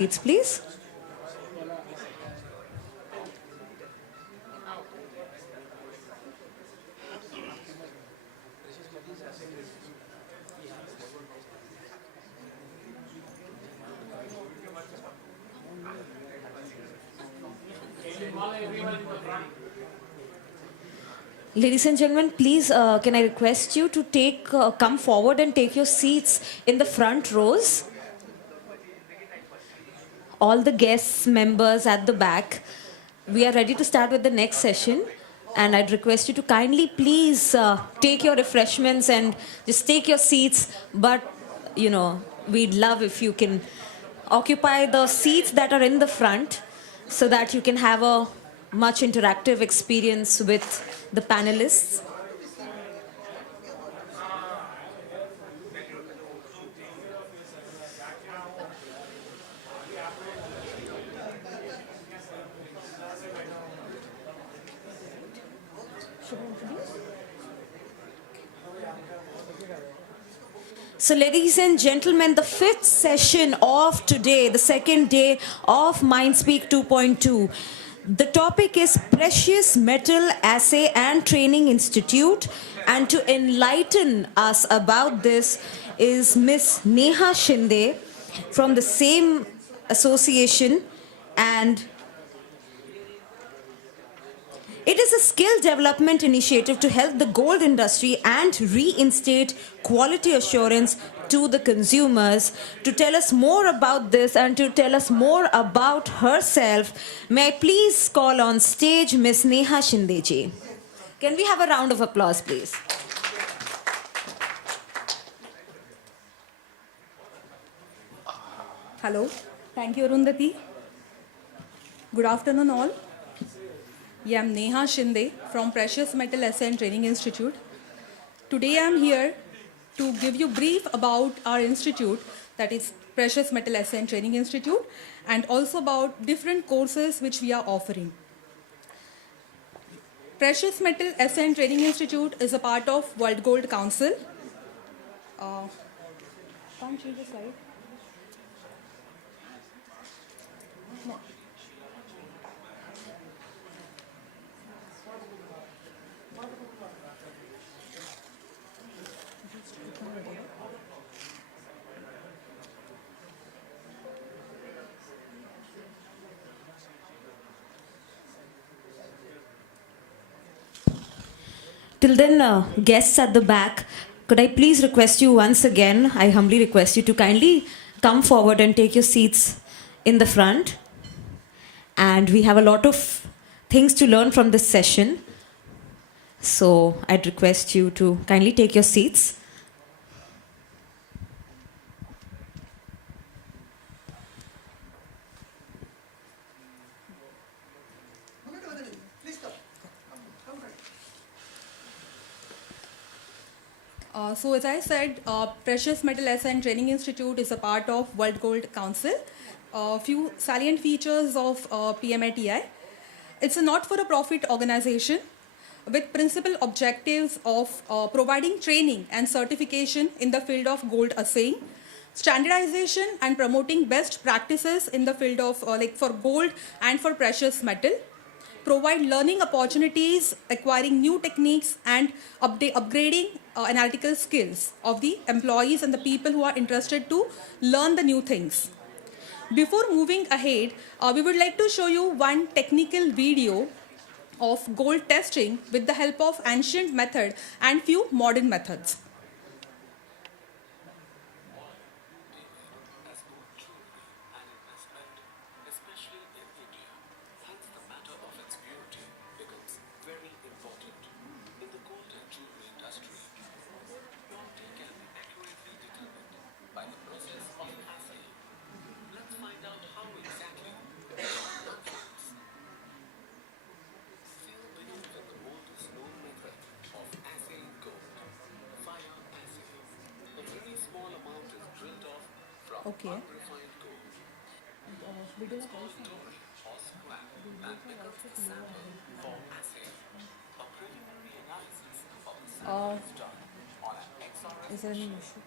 seats, please. Ladies and gentlemen, please, can I request you to come forward and take your seats in the front rows? All the guests, members at the back. We are ready to start with the next session. And I'd request you to kindly please take your refreshments and just take your seats. But, we'd love if you can occupy the seats that are in the front so that you can have a much interactive experience with the panelists. So ladies and gentlemen, the fifth session of today, the second day of Mindspeak 2.2. The topic is Precious Metal Assay and Training Institute. And to enlighten us about this is Miss Neha Shinde from the same association, and it is a skill development initiative to help the gold industry and reinstate quality assurance to the consumers. To tell us more about this and to tell us more about herself, may I please call on stage Ms. Neha Shinde ji. Can we have a round of applause, please? Hello. Thank you, Arundhati. Good afternoon, all. Yeah, I'm Neha Shinde from Precious Metal Assay and Training Institute. Today I'm here to give you brief about our institute, that is Precious Metal Assay and Training Institute, and also about different courses which we are offering. Precious Metal Assay and Training Institute is a part of World Gold Council. Can't change the slide. No. Till then, guests at the back, could I please request you once again, I humbly request you to kindly come forward and take your seats in the front. And we have a lot of things to learn from this session. So I'd request you to kindly take your seats. So as I said, Precious Metal Assay and Training Institute is a part of World Gold Council. A few salient features of PMATI. It's a not-for-profit organization with principal objectives of providing training and certification in the field of gold assaying, standardization and promoting best practices in the field of for gold and for precious metal, provide learning opportunities, acquiring new techniques, and upgrading analytical skills of the employees and the people who are interested to learn the new things. Before moving ahead, we would like to show you one technical video of gold testing with the help of ancient method and few modern methods. Okay. Is there any issue?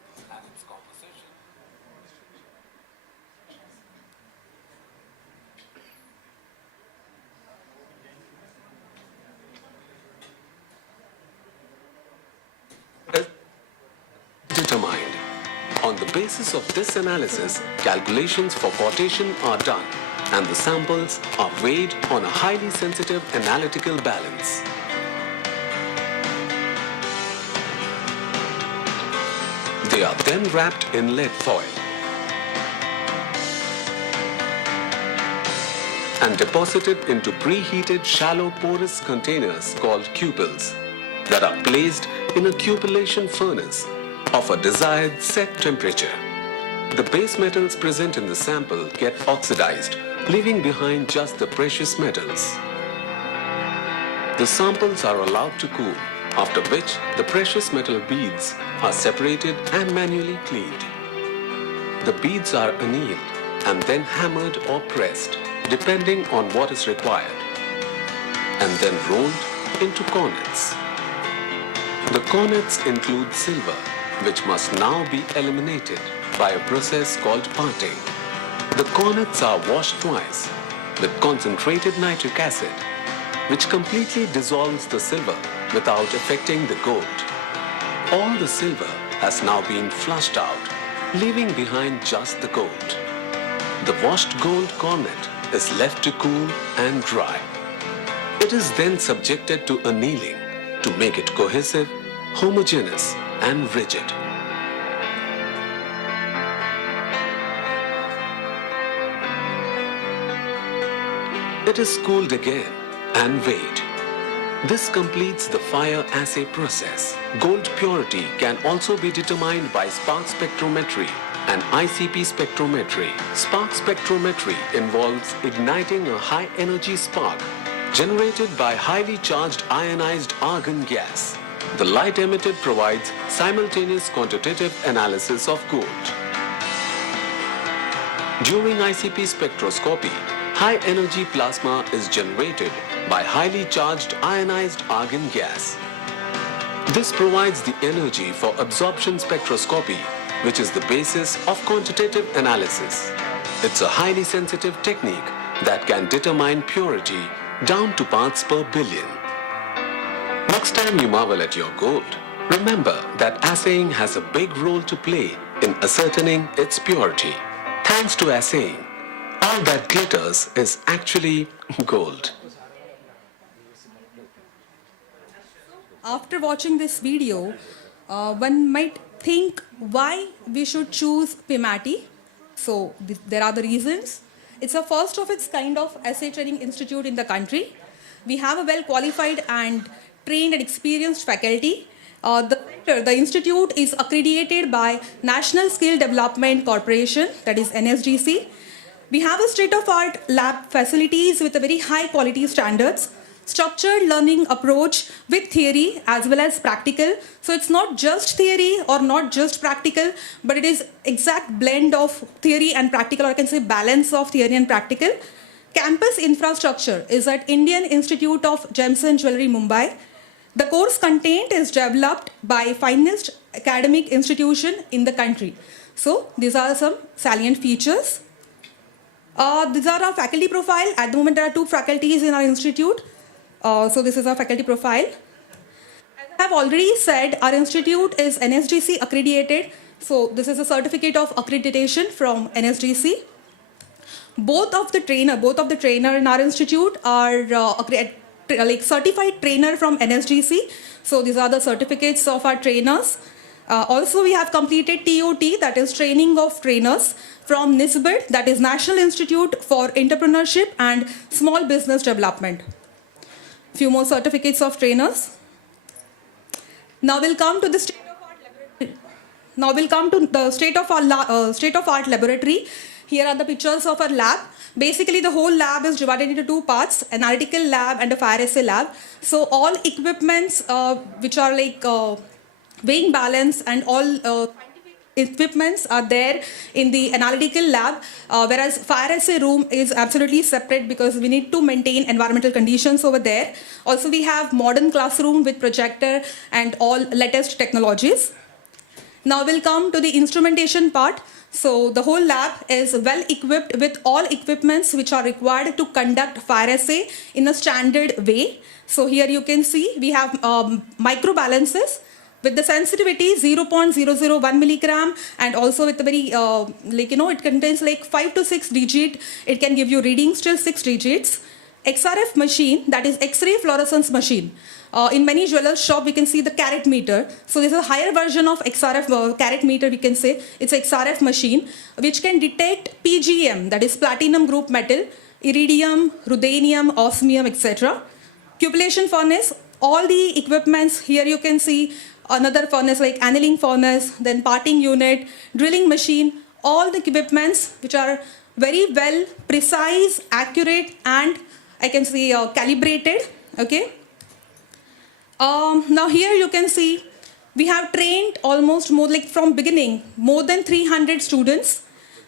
the basis of this analysis, calculations for quotation are done and the samples are weighed on a highly sensitive analytical balance. They are then wrapped in lead foil and deposited into preheated shallow porous containers called cupels that are placed in a cupellation furnace of a desired set temperature. The base metals present in the sample get oxidized, leaving behind just the precious metals. The samples are allowed to cool, after which the precious metal beads are separated and manually cleaned. The beads are annealed and then hammered or pressed, depending on what is required, and then rolled into cornets. The cornets include silver, which must now be eliminated by a process called parting. The cornets are washed twice with concentrated nitric acid, which completely dissolves the silver without affecting the gold. All the silver has now been flushed out, leaving behind just the gold. The washed gold cornet is left to cool and dry. It is then subjected to annealing to make it cohesive, homogeneous and rigid. It is cooled again and weighed. This completes the fire assay process. Gold purity can also be determined by spark spectrometry and ICP spectrometry. Spark spectrometry involves igniting a high-energy spark generated by highly charged ionized argon gas. The light emitted provides simultaneous quantitative analysis of gold. During ICP spectroscopy, high-energy plasma is generated by highly charged ionized argon gas. This provides the energy for absorption spectroscopy, which is the basis of quantitative analysis. It's a highly sensitive technique that can determine purity down to parts per billion. Next time you marvel at your gold, remember that assaying has a big role to play in ascertaining its purity. Thanks to assaying, all that glitters is actually gold. After watching this video, one might think why we should choose PMATI. So there are the reasons. It's a first of its kind of assay training institute in the country. We have a well qualified and trained and experienced faculty. The institute is accredited by National Skill Development Corporation, that is NSDC. We have a state-of-art lab facilities with a very high quality standards, structured learning approach with theory as well as practical. So it's not just theory or not just practical, but it is exact blend of theory and practical, or I can say balance of theory and practical. Campus infrastructure is at Indian Institute of Gems and Jewelry, Mumbai. The course content is developed by finest academic institution in the country. So these are some salient features. These are our faculty profile. At the moment, there are 2 faculties in our institute. So this is our faculty profile. As I have already said, our institute is NSDC accredited. So this is a certificate of accreditation from NSDC. Both of the trainer in our institute are certified trainer from NSDC. So these are the certificates of our trainers. Also, we have completed TOT, that is training of trainers, from NISBET, that is National Institute for Entrepreneurship and Small Business Development. Few more certificates of trainers. Now we'll come to the state-of-art laboratory. Here are the pictures of our lab. Basically, the whole lab is divided into 2 parts, analytical lab and a fire assay lab. So all equipments which are like weighing balance and all equipments are there in the analytical lab, whereas fire assay room is absolutely separate because we need to maintain environmental conditions over there. Also, we have modern classroom with projector and all latest technologies. Now we'll come to the instrumentation part. So the whole lab is well equipped with all equipments which are required to conduct fire assay in a standard way. So here you can see we have microbalances, with the sensitivity 0.001 milligram, and also with the very, it contains like 5 to 6 digit. It can give you readings till 6 digits. XRF machine, that is X-ray fluorescence machine. In many jewelers shop, we can see the carat meter. So this is a higher version of XRF carat meter, we can say. It's XRF machine, which can detect PGM, that is platinum group metal, iridium, ruthenium, osmium, etc. Cupellation furnace, all the equipments here you can see another furnace like annealing furnace, then parting unit, drilling machine, all the equipments which are very well precise, accurate, and I can say calibrated. Okay. Now here you can see we have trained almost more like from beginning more than 300 students.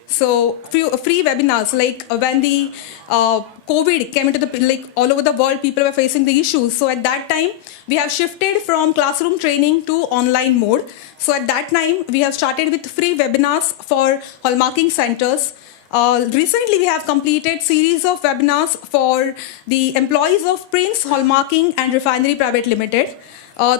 So free webinars, like when the COVID came into the, like all over the world, people were facing the issues. So at that time, we have shifted from classroom training to online mode. So at that time, we have started with free webinars for hallmarking centers. Recently, we have completed series of webinars for the employees of Prince Hallmarking and Refinery Private Limited.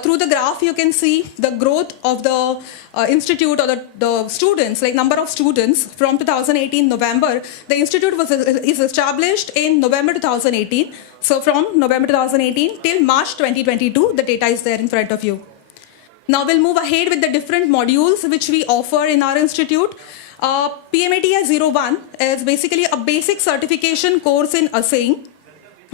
Through the graph, you can see the growth of the institute or the students, like number of students from 2018 November. The institute is established in November 2018. So from November 2018 till March 2022, the data is there in front of you. Now we'll move ahead with the different modules which we offer in our institute. PMATI 01 is basically a basic certification course in assaying.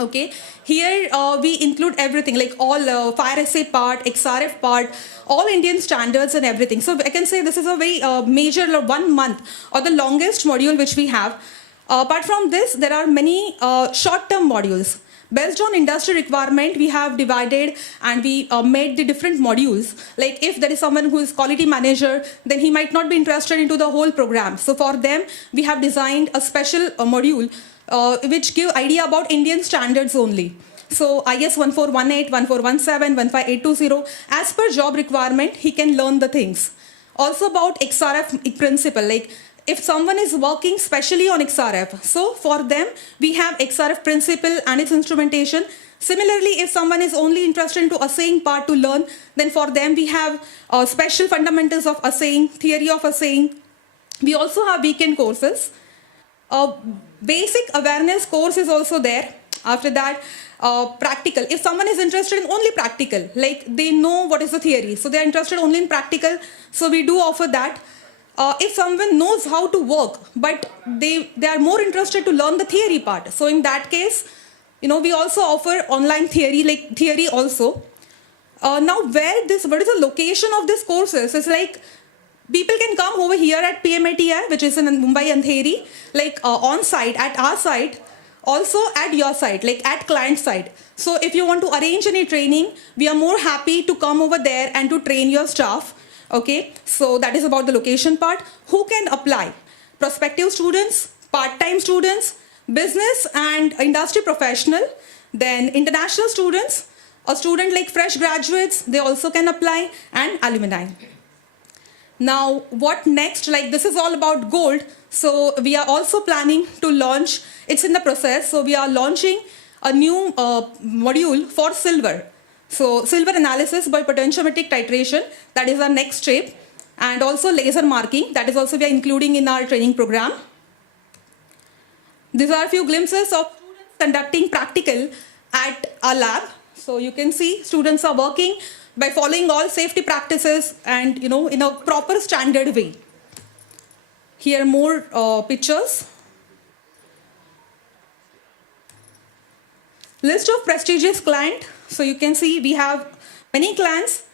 Okay, here we include everything like all fire assay part, XRF part, all Indian standards and everything. So I can say this is a very major 1 month or the longest module which we have. Apart from this, there are many short-term modules. Based on industry requirement, we have divided and we made the different modules. Like if there is someone who is quality manager, then he might not be interested into the whole program. So for them, we have designed a special module which give idea about Indian standards only. So IS 1418, 1417, 15820, as per job requirement, he can learn the things. Also about XRF principle, like if someone is working specially on XRF, so for them, we have XRF principle and its instrumentation. Similarly, if someone is only interested into assaying part to learn, then for them, we have special fundamentals of assaying, theory of assaying. We also have weekend courses. Basic awareness course is also there. After that, practical. If someone is interested in only practical, like they know what is the theory, so they are interested only in practical, so we do offer that. If someone knows how to work, but they are more interested to learn the theory part, so in that case, we also offer online theory, like theory also. Now, what is the location of these courses? It's like people can come over here at PMATI, which is in Mumbai Andheri, like on site, at our site, also at your site, like at client side. So if you want to arrange any training, we are more happy to come over there and to train your staff. Okay, so that is about the location part. Who can apply? Prospective students, part-time students, business and industry professional, then international students, a student like fresh graduates, they also can apply, and alumni. Now, what next? Like this is all about gold. So we are also planning to launch, it's in the process. So we are launching a new module for silver. So silver analysis by potentiometric titration, that is our next step. And also laser marking, that is also we are including in our training program. These are a few glimpses of students conducting practical at our lab. So you can see students are working by following all safety practices and in a proper standard way. Here more pictures. List of prestigious clients. So you can see we have many clients.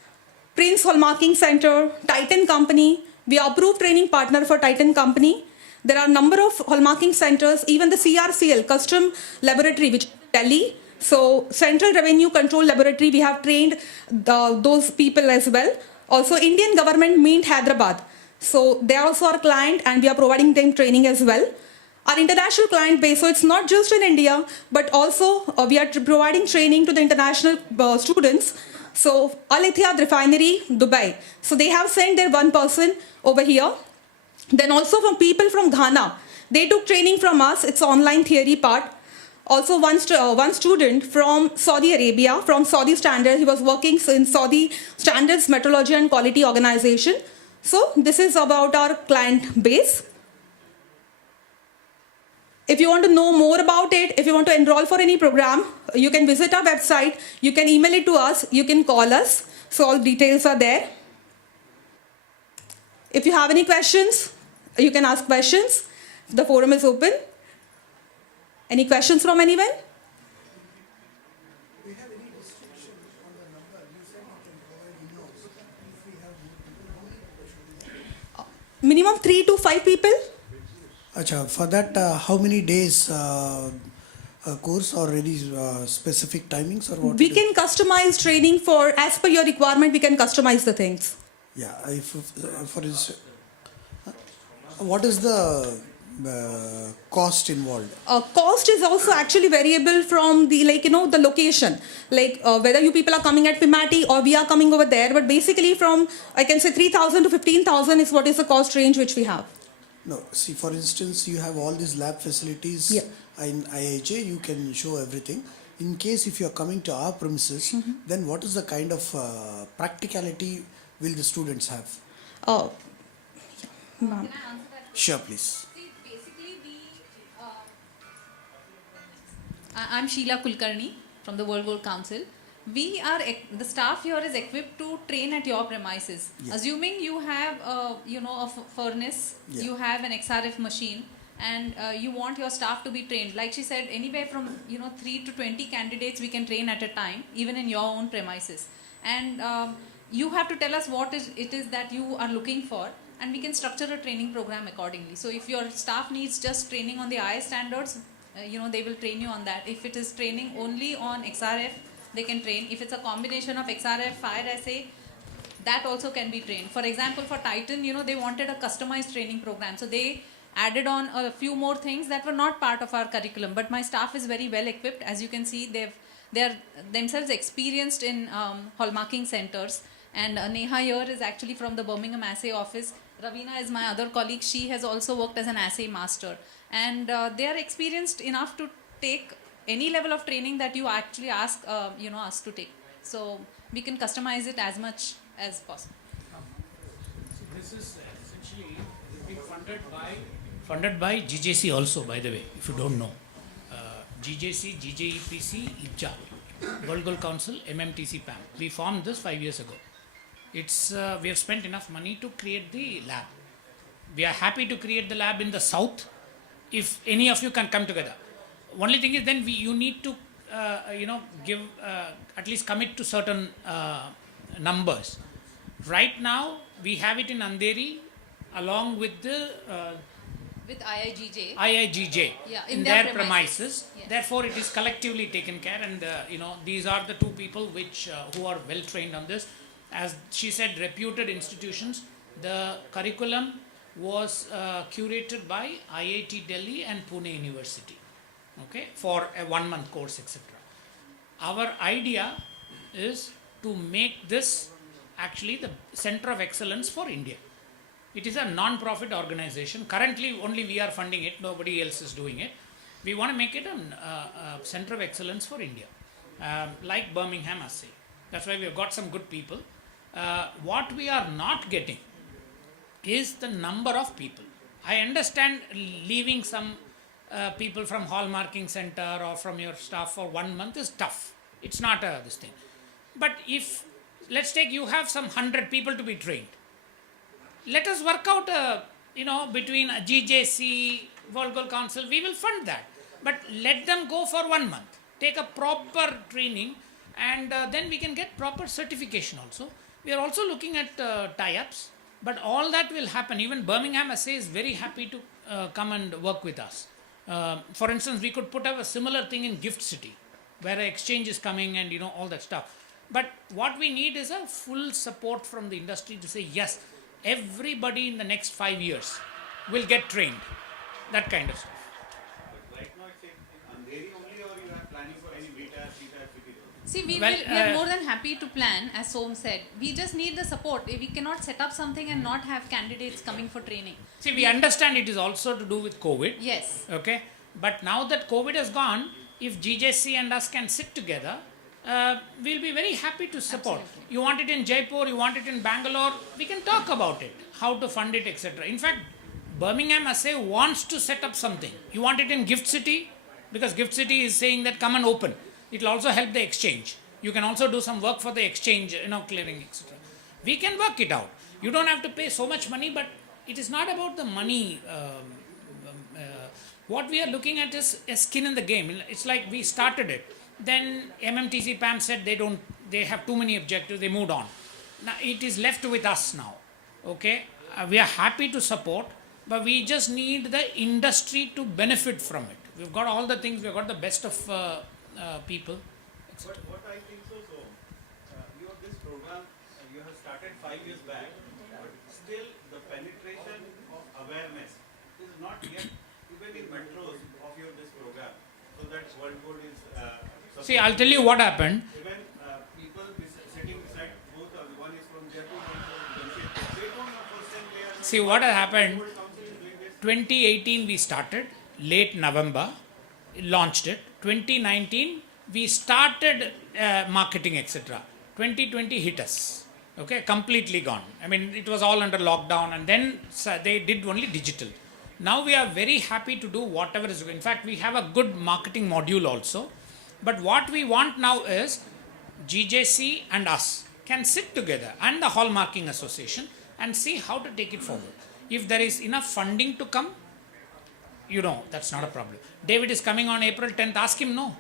Prince Hallmarking Center, Titan Company. We are approved training partner for Titan Company. There are a number of hallmarking centers, even the CRCL, Custom Laboratory, which is Delhi. So Central Revenue Control Laboratory, we have trained those people as well. Also Indian Government Mint Hyderabad. So they are also our client and we are providing them training as well. Our international client base, so it's not just in India, but also we are providing training to the international students. So Al Ittihad Refinery, Dubai. So they have sent their one person over here. Then also from people from Ghana. They took training from us. It's online theory part. Also, one student from Saudi Arabia, from Saudi Standard, he was working in Saudi Standards Metrology and Quality Organization. So this is about our client base. If you want to know more about it, if you want to enroll for any program, you can visit our website, you can email it to us, you can call us. So all details are there. If you have any questions, you can ask questions. The forum is open. Any questions from anyone? Do you have any restriction on the number? You said you can provide in-house. If we have how many people should we have? Minimum 3 to 5 people. Acha, for that, how many days course or any specific timings or what? We can customize training for, as per your requirement, we can customize the things. Yeah, if for instance, what is the cost involved? Cost is also actually variable from the the location, whether you people are coming at PMATI or we are coming over there. But basically, from I can say 3,000 to 15,000 is what is the cost range which we have. No, see, for instance, you have all these lab facilities in IHA. You can show everything. In case if you are coming to our premises, then what is the kind of practicality will the students have? Ma'am. Sure, please. See, basically, I'm Sheila Kulkarni from the World Gold Council. The staff here is equipped to train at your premises. Yeah. Assuming you have, a furnace, Yeah. you have an XRF machine, and you want your staff to be trained. Like she said, anywhere from 3 to 20 candidates we can train at a time, even in your own premises. And you have to tell us what it is that you are looking for, and we can structure a training program accordingly. So if your staff needs just training on the IS standards, they will train you on that. If it is training only on XRF, they can train. If it's a combination of XRF, fire assay, that also can be trained. For example, for Titan, they wanted a customized training program. So they added on a few more things that were not part of our curriculum. But my staff is very well equipped. As you can see, they are themselves experienced in hallmarking centers. And Neha here is actually from the Birmingham Assay office. Ravina is my other colleague. She has also worked as an assay master. And they are experienced enough to take any level of training that you actually ask us to take. So we can customize it as much as possible. So this is essentially being funded by GJC also, by the way, if you don't know. GJC, GJEPC, IPCHA, World Gold Council, MMTC PAM. We formed this 5 years ago. We have spent enough money to create the lab. We are happy to create the lab in the south if any of you can come together. Only thing is then you need to give at least commit to certain numbers. Right now we have it in Andheri along with the With IIGJ. IIGJ in their their premises. Yes. Therefore it is collectively taken care, and these are the two people who are well trained on this. As she said, reputed institutions. The curriculum was curated by IIT Delhi and Pune University, okay, for a 1-month course, etc. Our idea is to make this actually the center of excellence for India. It is a non-profit organization. Currently only we are funding it, nobody else is doing it. We want to make it a center of excellence for India, like Birmingham Assay. That's why we have got some good people. What we are not getting is the number of people. I understand leaving some people from hallmarking center or from your staff for 1 month is tough. It's not this thing. But if, let's take, you have some 100 people to be trained. Let us work out, between GJC, World Gold Council, we will fund that. But let them go for 1 month. Take a proper training, and then we can get proper certification also. We are also looking at tie-ups, but all that will happen. Even Birmingham Assay is very happy to come and work with us. For instance, we could put up a similar thing in Gift City, where an exchange is coming and all that stuff. But what we need is a full support from the industry to say, yes, everybody in the next 5 years will get trained. That kind of stuff. Right now it's in Andheri only, or you are planning for any beta, See, we Well, are more than happy to plan, as Som said. We just need the support. We cannot set up something and not have candidates coming for training. See, we understand it is also to do with COVID. Yes. Okay. But now that COVID has gone, if GJC and us can sit together, we'll be very happy to support. Absolutely. You want it in Jaipur, you want it in Bangalore, we can talk about it, how to fund it, etc. In fact, Birmingham Assay wants to set up something. You want it in Gift City? Because Gift City is saying that come and open. It will also help the exchange. You can also do some work for the exchange, clearing, etc. We can work it out. You don't have to pay so much money, but it is not about the money. What we are looking at is a skin in the game. It's like we started it. Then MMTC PAM said they have too many objectives, they moved on. Now it is left with us now. Okay? We are happy to support, but we just need the industry to benefit from it. We've got all the things, we've got the best of people. But what I think this program, you have started 5 years back, but still the penetration of awareness is not yet even in metros of this program. So that World Code is. See, I'll tell you what happened. Even people sitting beside both, one is from Jaipur, one is from Jamshedpur. They don't know person they are. See, what has happened, World Council is doing this. 2018 we started, late November, launched it. 2019 we started marketing, etc. 2020 hit us. Okay, completely gone. I mean, it was all under lockdown, and then they did only digital. Now we are very happy to do whatever is. In fact, we have a good marketing module also. But what we want now is GJC and us can sit together and the Hallmarking Association and see how to take it forward. If there is enough funding to come, that's not a problem. David is coming on April 10th, ask him no.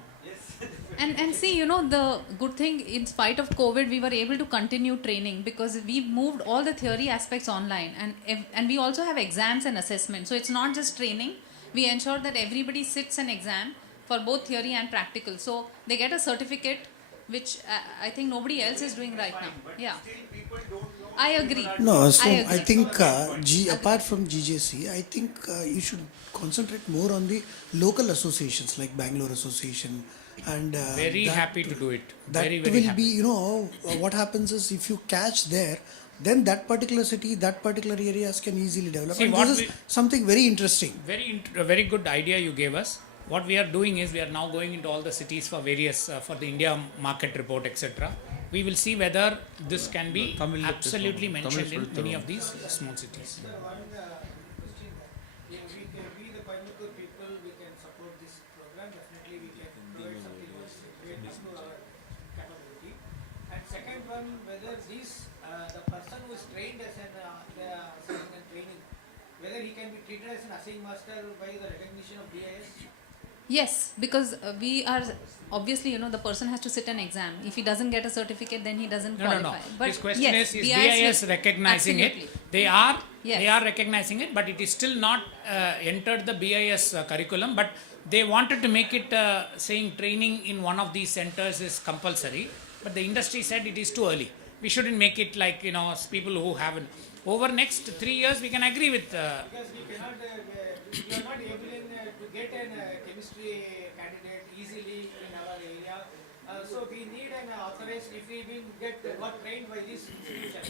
And see, the good thing, in spite of COVID, we were able to continue training because we moved all the theory aspects online, and we also have exams and assessment. So it's not just training. We ensure that everybody sits an exam for both theory and practical. So they get a certificate, which I think nobody else is doing right now. Yeah. I agree. No, so agree. I think apart from GJC, I think you should concentrate more on the local associations like Bangalore Association and Very happy to do it. That Very, very will happy. be, what happens is if you catch there, then that particular city, that particular areas can easily develop. See, and what this is something very interesting. A very good idea you gave us. What we are doing is we are now going into all the cities for various, for the India market report, etc. We will see whether this can be absolutely mentioned in many of these small cities. We the Coimbatore people, we can support this program. Definitely we can provide something great to our capability. And second one, whether the person who is trained as an assessing and training, whether he can be treated as an assaying master by the recognition of BIS. Yes, because we are obviously, the person has to sit an exam. If he doesn't get a certificate, then he doesn't qualify. No. But His question yes, is BIS recognizing absolutely. it? They are Yes. recognizing it, but it is still not entered the BIS curriculum. But they wanted to make it saying training in one of these centers is compulsory. But the industry said it is too early. We shouldn't make it like, people who haven't. Over next 3 years, we can agree with. Because we cannot, we are not able to get a chemistry candidate easily in our area. So we need an authorized, if we will got trained by this institution,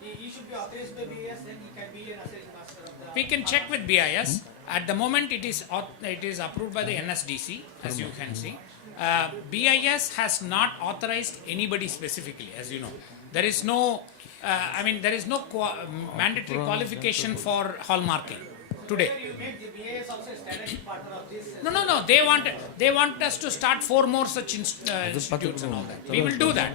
he should be authorized by BIS, then he can be an assessing master of the. We can check with BIS. At the moment, it is approved by the NSDC, as you can see. BIS has not authorized anybody specifically, as you know. There is no, there is no mandatory qualification for hallmarking today. You make the BIS also a standard partner of this. No. They want us to start 4 more such institutes and all that. We will do that.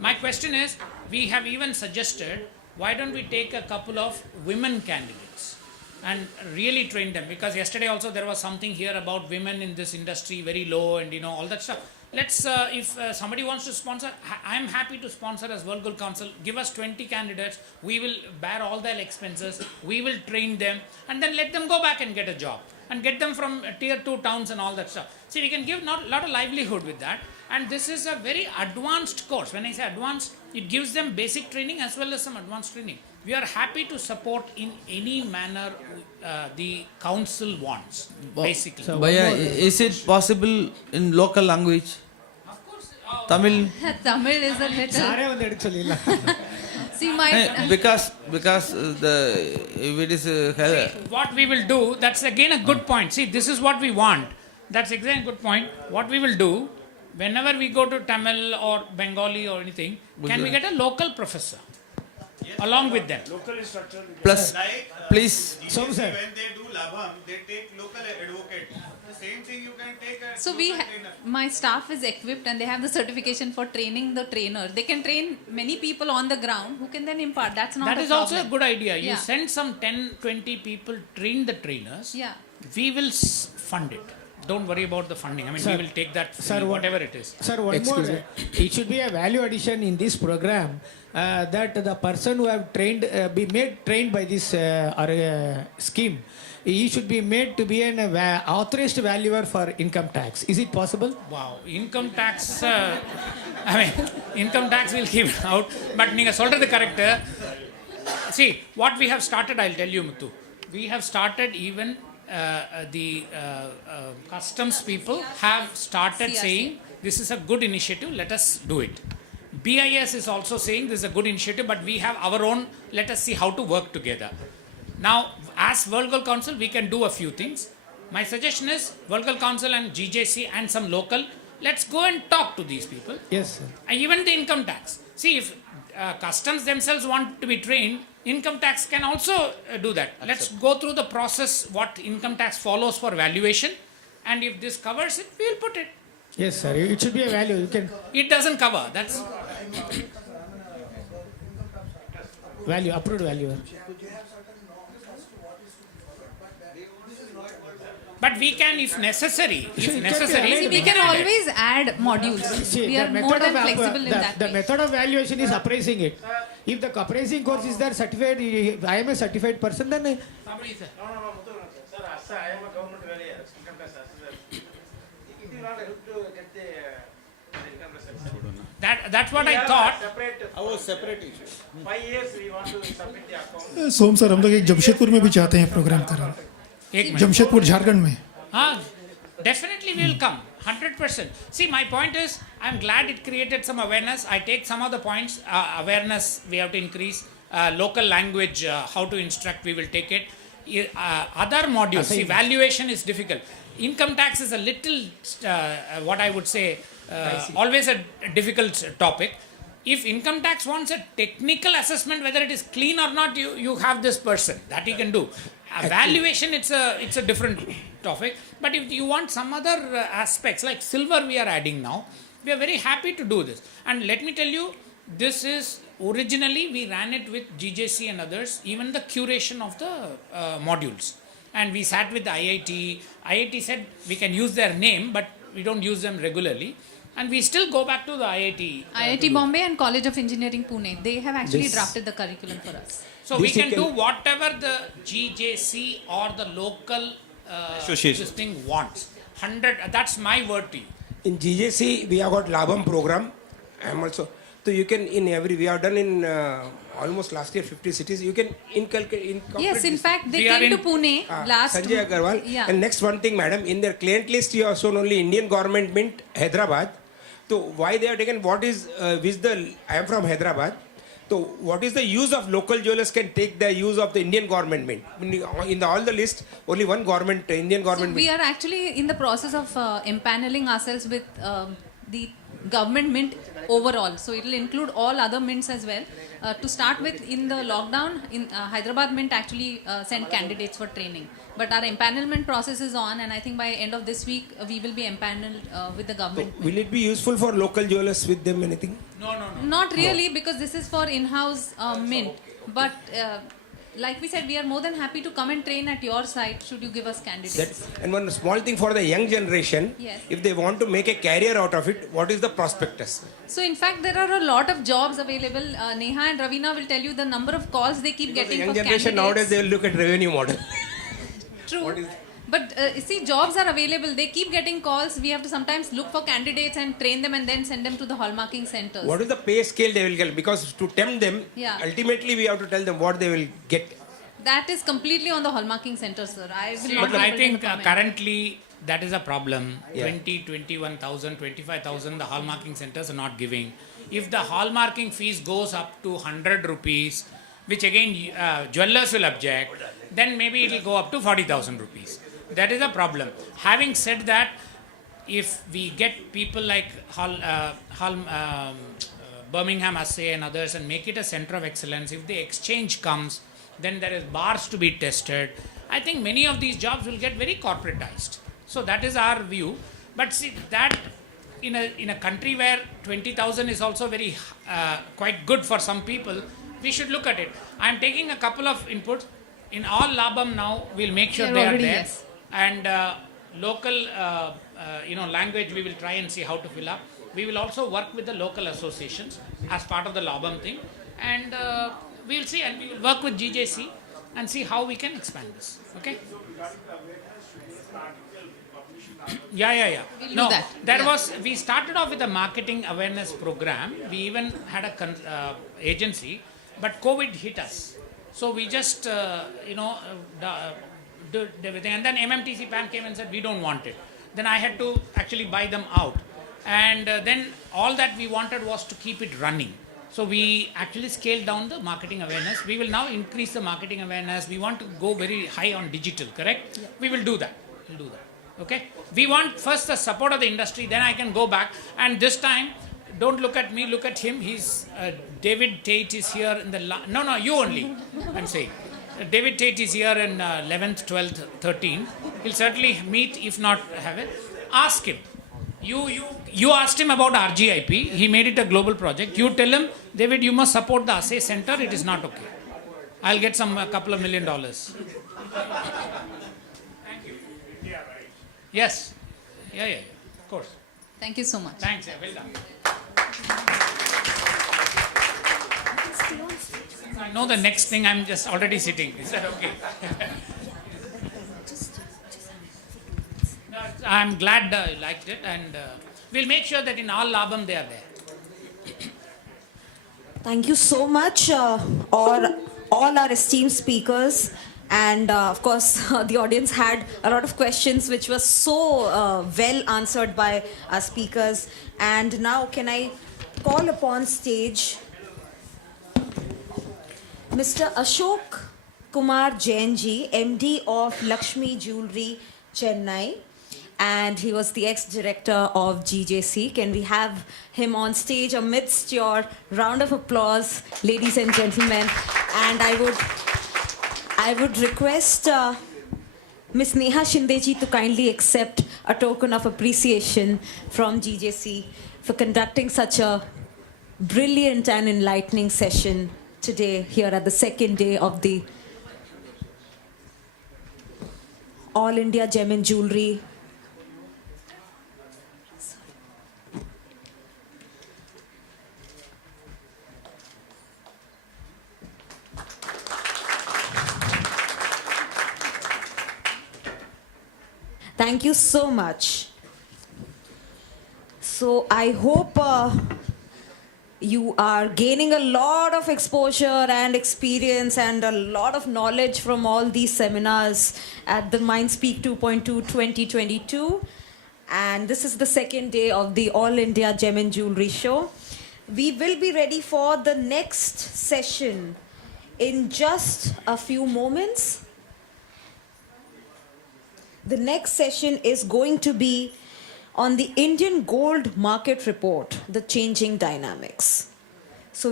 My question is, we have even suggested, why don't we take a couple of women candidates and really train them? Because yesterday also there was something here about women in this industry very low and all that stuff. Let's, if somebody wants to sponsor, I am happy to sponsor as World Gold Council. Give us 20 candidates. We will bear all their expenses. We will train them and then let them go back and get a job and get them from tier 2 towns and all that stuff. See, we can give not a lot of livelihood with that. And this is a very advanced course. When I say advanced, it gives them basic training as well as some advanced training. We are happy to support in any manner the council wants, basically. Bhaiya, is it possible in local language? Of course. Tamil? Tamil is a little. See, my. Because if it is What we will do, that's again a good point. See, this is what we want. That's exactly a good point. What we will do, whenever we go to Tamil or Bengali or anything, can we get a local professor along with them? Local instructor. Plus, Like, please. GJC, So, sir. when they do Labham, they take local advocate. The same thing you can take a So local trainer. my staff is equipped and they have the certification for training the trainer. They can train many people on the ground who can then impart. That's not That a is also a problem. good idea. You Yeah. send some 10, 20 people, train the trainers. Yeah. We will fund it. Don't worry about the funding. I mean, we Sir. will take that, Sir, fee, what- whatever it is. Sir, one Excuse more. It should be a value addition in this program that the person who have trained, be made trained by this scheme, he should be made to be an authorized valuer for income tax. Is it possible? Wow, income tax, income tax will keep out. But நீங்க சொல்றது correct. See, what we have started, I'll tell you, Muthu. We have started even the customs people have started CRC. saying this is a good initiative, let us do it. BIS is also saying this is a good initiative, but we have our own, let us see how to work together. Now, as World Gold Council, we can do a few things. My suggestion is World Gold Council and GJC and some local, let's go and talk to these people. Yes, sir. And even the income tax. See, if customs themselves want to be trained, income tax can also do that. Let's go through the process what income tax follows for valuation, and if this covers it, we'll put it. Yes, sir. It should be a value. You can It doesn't cover. That's value, approved value. but we can, if necessary, So it can be See, we can always add modules. See, We the are more method than of flexible in that the way. method of valuation is appraising it. If the appraising course is there certified, I am a certified person, then Somebody said. No, Muthu, sir, Assay, I am a government income tax assessor. It will not help to get the income tax assessor. That's what I thought. Separate issue. 5 years we want to submit the account. Som sir, हम लोग एक जमशेदपुर में भी चाहते हैं programme कराना. एक minute. Jamshedpur Jharkhand में. Definitely we will come, 100%. See, my point is, I'm glad it created some awareness. I take some of the points, awareness we have to increase, local language, how to instruct, we will take it. Other modules, see, valuation is difficult. Income tax is a little, what I would say, always a difficult topic. If income tax wants a technical assessment, whether it is clean or not, you have this person that you can do. Valuation, it's a different topic. But if you want some other aspects, like silver we are adding now, we are very happy to do this. And let me tell you, this is originally we ran it with GJC and others, even the curation of the modules. And we sat with the IIT. IIT said we can use their name, but we don't use them regularly. And we still go back to the IIT. IIT Bombay and College of Engineering Pune, they have actually drafted the curriculum for us. So we can do whatever the GJC or the local Association. this thing wants. 100, that's my word to you. In GJC, we have got Labham program. I am also. So you can we have done in almost last year 50 cities. You can inculcate. Yes, in fact, they We are came to in- Pune last. Sanjay Agarwal. Yeah. And next one thing, madam, in their client list, you have shown only Indian government mint Hyderabad. So why they have taken what is I am from Hyderabad. So what is the use of local jewelers can take the use of the Indian government mint? In all the list, only one government, Indian So government we mint. are actually in the process of empaneling ourselves with the government mint overall. So it will include all other mints as well. To start with, in the lockdown, in Hyderabad Mint actually sent candidates for training. But our empanelment process is on, and I think by end of this week we will be empaneled with the government. Will it be useful for local jewelers with them anything? No. Not really, because this is for in-house mint. But like we said, we are more than happy to come and train at your site should you give us candidates. And one small thing for the young generation, Yes. if they want to make a career out of it, what is the prospectus? So in fact, there are a lot of jobs available. Neha and Ravina will tell you the number of calls they keep The getting young for generation candidates. nowadays, they will look at revenue model. True. But see, jobs are available. They keep getting calls. We have to sometimes look for candidates and train them and then send them to the hallmarking centers. What is the pay scale they will get? Because to tempt them, Yeah. ultimately we have to tell them what they will get. That is completely on the hallmarking center, sir. I will See, not be I able think to comment. currently that is a problem. Yeah. 20, 21,000, 25,000 the hallmarking centers are not giving. If the hallmarking fees goes up to 100 rupees, which again jewelers will object, then maybe it will go up to 40,000 rupees. That is a problem. Having said that, if we get people like Birmingham Assay and others and make it a center of excellence, if the exchange comes, then there is bars to be tested. I think many of these jobs will get very corporatized. So that is our view. But see, that in a country where 20,000 is also very quite good for some people, we should look at it. I am taking a couple of inputs. In all Labam now, we'll make sure they are there. Yes. And local language, we will try and see how to fill up. We will also work with the local associations as part of the Labam thing. And we'll see, and we will work with GJC and see how we can expand this. Okay? Yeah. We'll do No, that. there Yeah. was, we started off with a marketing awareness program. We even had a agency, but COVID hit us. So we just, did everything. And then MMTC PAN came and said, we don't want it. Then I had to actually buy them out. And then all that we wanted was to keep it running. So we actually scaled down the marketing awareness. We will now increase the marketing awareness. We want to go very high on digital, correct? Yeah. We will do that. We'll do that. Okay? We want first the support of the industry, then I can go back. And this time, don't look at me, look at him. He's, David Tate is here in the, no, you only, I'm saying. David Tate is here in 11th, 12th, 13th. He'll certainly meet, if not have it. Ask him. You asked him about RGIP. He made it a global project. You tell him, David, you must support the Assay Center. It is not okay. I'll get a couple of $1 million. Thank you. Yes. Yeah. Of course. Thank you so much. Thanks. Yeah, well done. I know the next thing. I'm just already sitting. Is that okay? No, I'm glad you liked it, and we'll make sure that in all Labam they are there. Thank you so much, all our esteemed speakers. And of course, the audience had a lot of questions which were so well answered by our speakers. And now can I call upon stage Mr. Ashok Kumar Jain ji, MD of Lakshmi Jewelry, Chennai. And he was the ex-director of GJC. Can we have him on stage amidst your round of applause, ladies and gentlemen? And I would request Ms. Neha Shinde ji to kindly accept a token of appreciation from GJC for conducting such a brilliant and enlightening session today here at the second day of the All India Gem and Jewelry Thank you so much. So I hope you are gaining a lot of exposure and experience and a lot of knowledge from all these seminars at the Mindspeak 2.2 2022. And this is the second day of the All India Gem and Jewelry Show. We will be ready for the next session in just a few moments. The next session is going to be on the Indian Gold Market Report, the changing dynamics. So